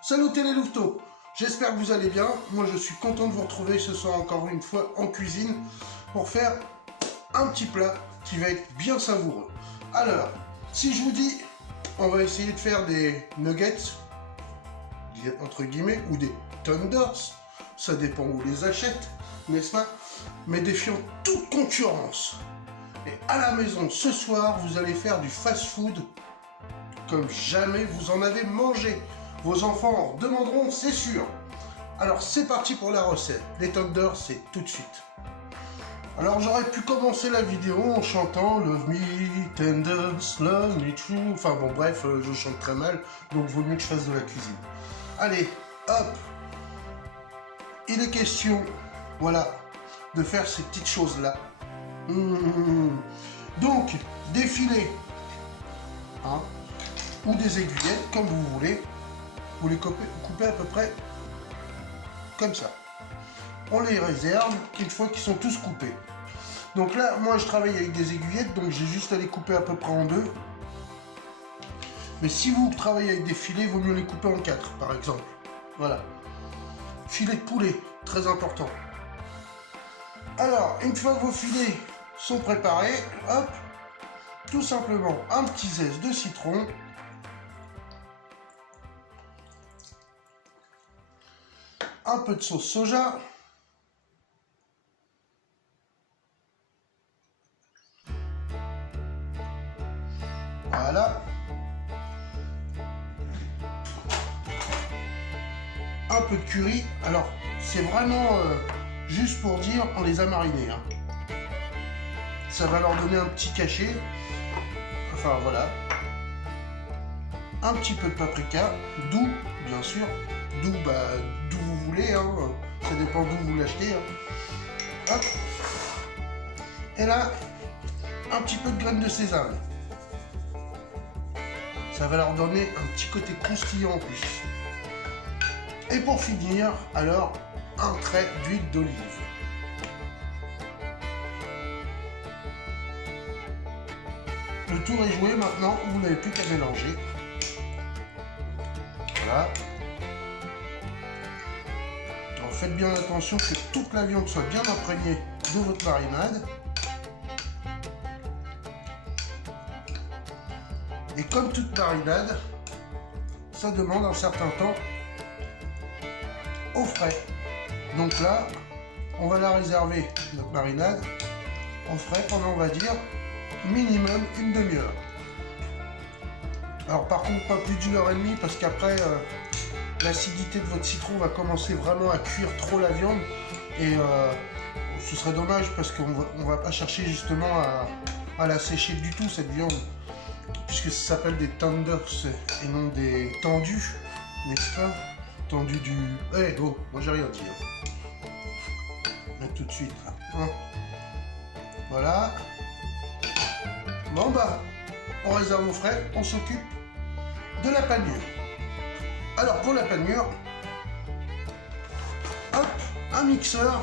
Salut les louveteaux, j'espère que vous allez bien. Moi je suis content de vous retrouver ce soir encore une fois en cuisine pour faire un petit plat qui va être bien savoureux. Alors, si je vous dis, on va essayer de faire des nuggets, entre guillemets, ou des tenders, ça dépend où on les achète, n'est-ce pas? Mais défiant toute concurrence. Et à la maison, ce soir, vous allez faire du fast-food comme jamais vous en avez mangé. Vos enfants en demanderont, c'est sûr. Alors c'est parti pour la recette. Les tenders, c'est tout de suite. Alors j'aurais pu commencer la vidéo en chantant Love me tenders, love me true. Enfin bon bref, je chante très mal, donc vaut mieux que je fasse de la cuisine. Allez, hop. Il est question, voilà, de faire ces petites choses-là. Donc, des filets, hein, ou des aiguillettes, comme vous voulez. Vous les coupez à peu près comme ça. On les réserve une fois qu'ils sont tous coupés. Donc là, moi je travaille avec des aiguillettes, donc j'ai juste à les couper à peu près en deux. Mais si vous travaillez avec des filets, il vaut mieux les couper en quatre, par exemple. Voilà. Filet de poulet, très important. Alors, une fois que vos filets sont préparés, hop, tout simplement un petit zeste de citron. Un peu de sauce soja. Voilà. Un peu de curry. Alors, c'est vraiment juste pour dire, on les a marinés. Hein. Ça va leur donner un petit cachet. Enfin, voilà. Un petit peu de paprika. Doux, bien sûr. D'où vous voulez, hein. Ça dépend d'où vous l'achetez. Hein. Hop. Et là, un petit peu de graines de sésame. Ça va leur donner un petit côté croustillant en plus. Et pour finir, alors, un trait d'huile d'olive. Le tour est joué maintenant, vous n'avez plus qu'à mélanger. Voilà. Alors faites bien attention que toute la viande soit bien imprégnée de votre marinade. Et comme toute marinade, ça demande un certain temps au frais. Donc là, on va la réserver, notre marinade, au frais pendant, on va dire, minimum une demi-heure. Alors par contre, pas plus d'une heure et demie, parce qu'après, l'acidité de votre citron va commencer vraiment à cuire trop la viande. Et ce serait dommage, parce qu'on va pas chercher justement à la sécher du tout, cette viande. Puisque ça s'appelle des tenders et non des tendus, n'est-ce pas? Tendus du... Eh, oh, moi j'ai rien dit. Hein. Là, tout de suite. Hein. Voilà. Bon bah, on réserve au frais, on s'occupe de la panure. Alors pour la panure, hop, un mixeur,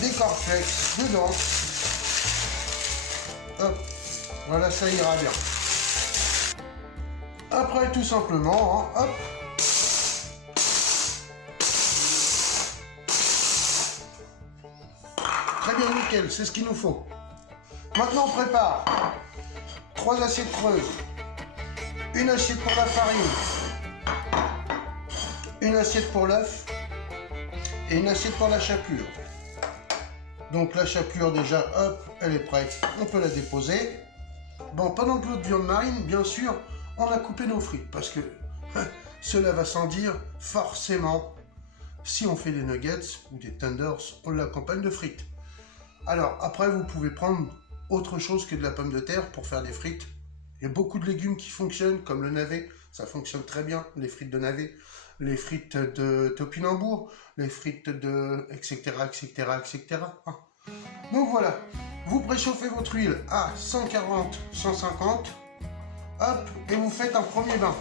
des cornflakes dedans. Hop, voilà, ça ira bien. Après, tout simplement, hein, hop. Très bien, nickel, c'est ce qu'il nous faut. Maintenant, on prépare 3 assiettes creuses. Une assiette pour la farine. Une assiette pour l'œuf. Et une assiette pour la chapelure. Donc la chapelure, déjà, hop, elle est prête. On peut la déposer. Bon, pendant que l'autre viande marine, bien sûr, on a coupé nos frites. Parce que cela va sans dire, forcément, si on fait des nuggets ou des tenders, on l'accompagne de frites. Alors, après, vous pouvez prendre autre chose que de la pomme de terre pour faire des frites. Il y a beaucoup de légumes qui fonctionnent, comme le navet, ça fonctionne très bien, les frites de navet, les frites de topinambour, les frites de... etc., etc., etc. Donc voilà, vous préchauffez votre huile à 140, 150, hop, et vous faites un premier bain.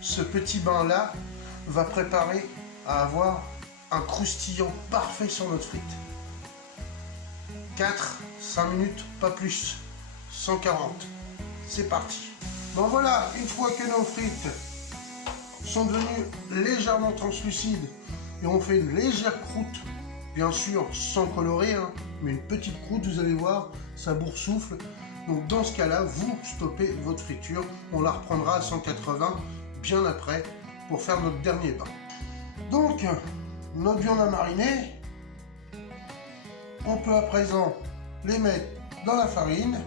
Ce petit bain-là va préparer à avoir un croustillant parfait sur notre frite. 4-5 minutes, pas plus. 140. C'est parti. Bon voilà, une fois que nos frites sont devenus légèrement translucides et ont fait une légère croûte, bien sûr sans colorer, hein, mais une petite croûte, vous allez voir, ça boursoufle. Donc dans ce cas-là, vous stoppez votre friture. On la reprendra à 180 bien après pour faire notre dernier bain. Donc, notre viande à mariner, on peut à présent les mettre dans la farine.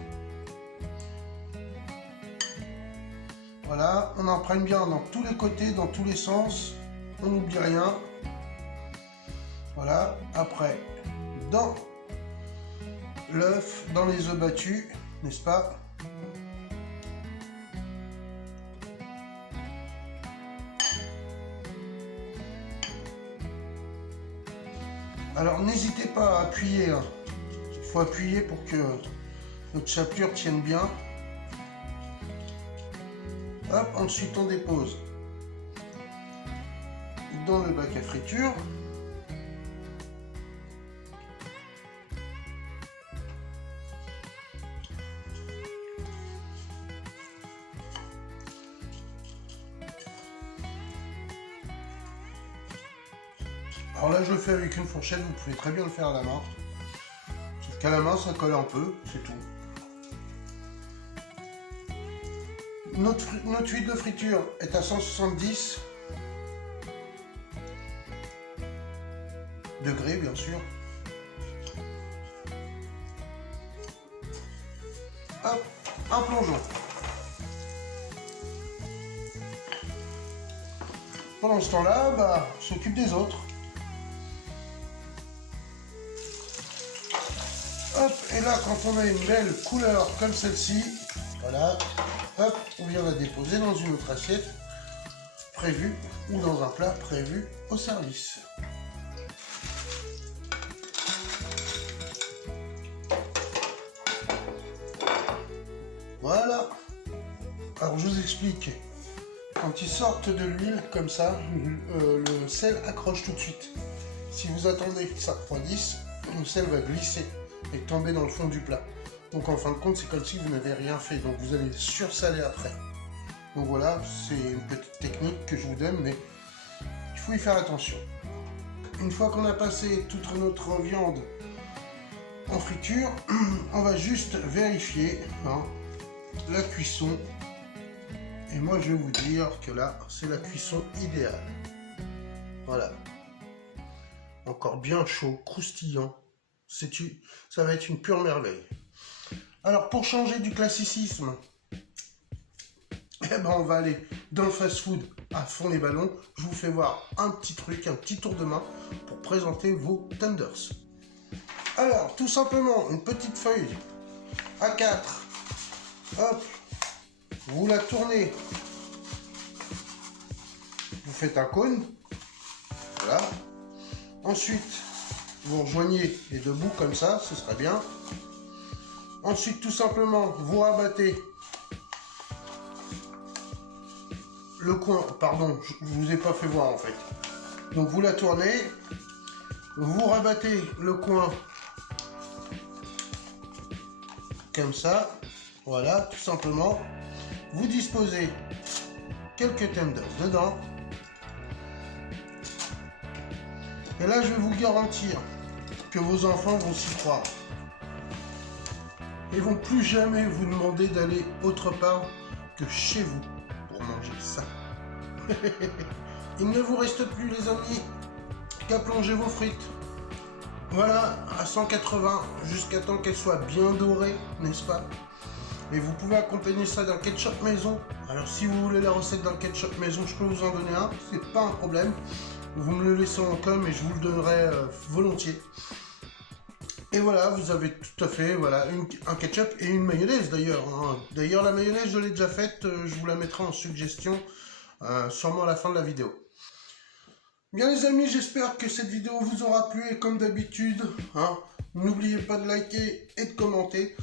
Voilà, on en prenne bien dans tous les côtés, dans tous les sens. On n'oublie rien. Voilà, après, dans l'œuf, dans les œufs battus, n'est-ce pas? Alors n'hésitez pas à appuyer, hein. Il faut appuyer pour que notre chapelure tienne bien. Hop, ensuite on dépose dans le bac à friture. Alors là je le fais avec une fourchette, vous pouvez très bien le faire à la main. Sauf qu'à la main ça colle un peu, c'est tout. Notre huile de friture est à 170 degrés bien sûr. Hop, un plongeon. Pendant ce temps-là, on s'occupe des autres. Hop, et là quand on a une belle couleur comme celle-ci, voilà, hop, on vient la déposer dans une autre assiette prévue ou dans un plat prévu au service. Voilà. Alors je vous explique. Quand ils sortent de l'huile comme ça, le sel accroche tout de suite. Si vous attendez que ça refroidisse, le sel va glisser et tomber dans le fond du plat. Donc en fin de compte, c'est comme si vous n'avez rien fait. Donc vous allez sursaler après. Donc voilà, c'est une petite technique que je vous donne, mais il faut y faire attention. Une fois qu'on a passé toute notre viande en friture, on va juste vérifier la cuisson. Et moi, je vais vous dire que là, c'est la cuisson idéale. Voilà. Encore bien chaud, croustillant. Ça va être une pure merveille. Alors, pour changer du classicisme, on va aller dans le fast-food à fond les ballons. Je vous fais voir un petit truc, un petit tour de main pour présenter vos tenders. Alors, tout simplement, une petite feuille A4. Hop. Vous la tournez. Vous faites un cône. Voilà. Ensuite, vous rejoignez les deux bouts comme ça, ce serait bien. Ensuite, tout simplement, vous rabattez le coin. Pardon, je ne vous ai pas fait voir en fait. Donc vous la tournez, vous rabattez le coin comme ça. Voilà, tout simplement. Vous disposez quelques tenders dedans. Et là, je vais vous garantir que vos enfants vont s'y croire. Ils vont plus jamais vous demander d'aller autre part que chez vous pour manger ça. Il ne vous reste plus, les amis, qu'à plonger vos frites. Voilà, à 180 jusqu'à temps qu'elles soient bien dorées, n'est-ce pas? Et vous pouvez accompagner ça d'un ketchup maison. Alors si vous voulez la recette d'un ketchup maison, je peux vous en donner un, c'est pas un problème. Vous me le laissez en com et je vous le donnerai volontiers. Et voilà, vous avez tout à fait un ketchup et une mayonnaise d'ailleurs. D'ailleurs la mayonnaise je l'ai déjà faite, je vous la mettrai en suggestion sûrement à la fin de la vidéo. Bien les amis, j'espère que cette vidéo vous aura plu et comme d'habitude, n'oubliez pas de liker et de commenter.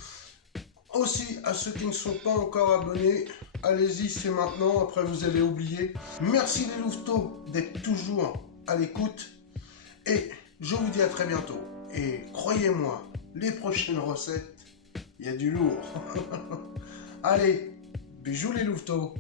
Aussi, à ceux qui ne sont pas encore abonnés, allez-y, c'est maintenant, après vous allez oublier. Merci les louveteaux d'être toujours à l'écoute. Et je vous dis à très bientôt. Et croyez-moi, les prochaines recettes, il y a du lourd. Allez, bisous les louveteaux.